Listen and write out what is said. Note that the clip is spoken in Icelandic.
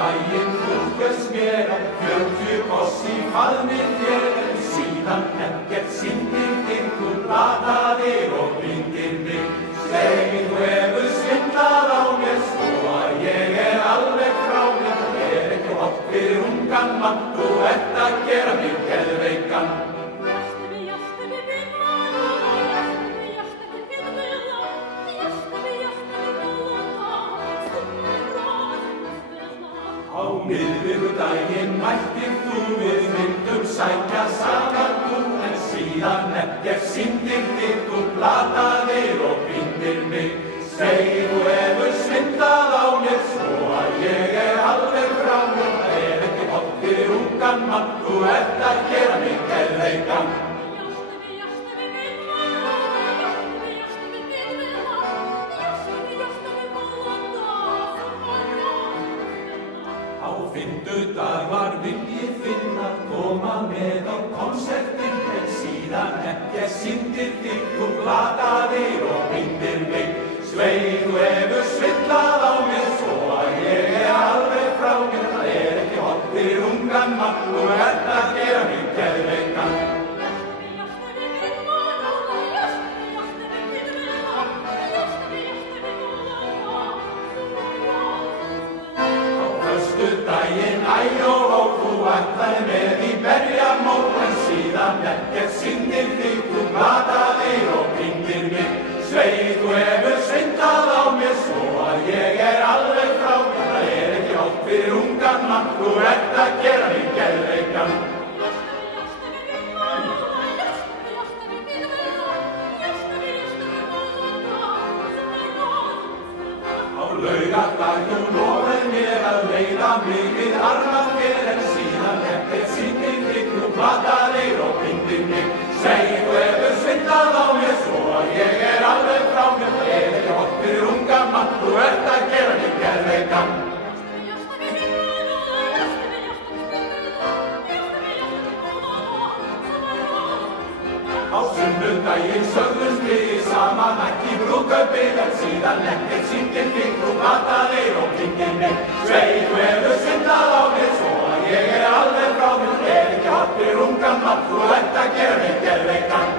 daginn þú bjöðst mér að 40 koss í faðmi þér, en síðan ekkert sýndir þig, þú plataðir og blíndir mig. Segir þú hefur svindlað á mér, svo að ég alveg frá mér. Það ekki hollt fyrir ungan mann, þú ert að gera mig geðveikan. Á miðvikudaginn mættir þú, við myndum sækja saman þú, en síðan ekkert sýndir þig, þú plataðir og blíndir mig. Segir þú hefur svindlað á mér, svo að ég alveg frá mér. Það ekki hollt fyrir ungan mann, þú ert að gera mig geðveikan. Á fimmtudag var viljið þinn að koma með á konsertinn, en síðan ekkert sýndir þig, þú plataðir og blíndir mig. Sveið, þú hefur svindlað á mér, svo að ég alveg frá mér. Það ekki hollt fyrir ungan mann, þú ert að gera mig geðveikan. Föstudaginn, þú ætlaðir með í berjamót, en síðan ekkert sýndir þig, þú plataðir og blíndir mig. Sveið, þú hefur svindlað á mér, svo að ég alveg frá mér. Það ekki hollt fyrir ungan mann, þú ert að gera mig geðveikan. Á laugardag þú lofaðir mér að leiða mig við Arnarfjörð, en síðan ekkert sýndir þig, þú plataðir og blíndir mig. Sveið, þú hefur svindlað á mér, svo að ég alveg frá mér. Það ekki hollt fyrir ungan mann, þú ert að gera mig geðveikan. Á sunnudaginn sögðumst við saman ekki brúðkaupið, en síðan ekkert sýndir þig, þú plataðir og blíndir mig. Sveið, þú hefur svindlað á mér, svo að ég alveg frá mér. Það ekki hollt fyrir ungan mann, þú ert að gera mig geðveikan.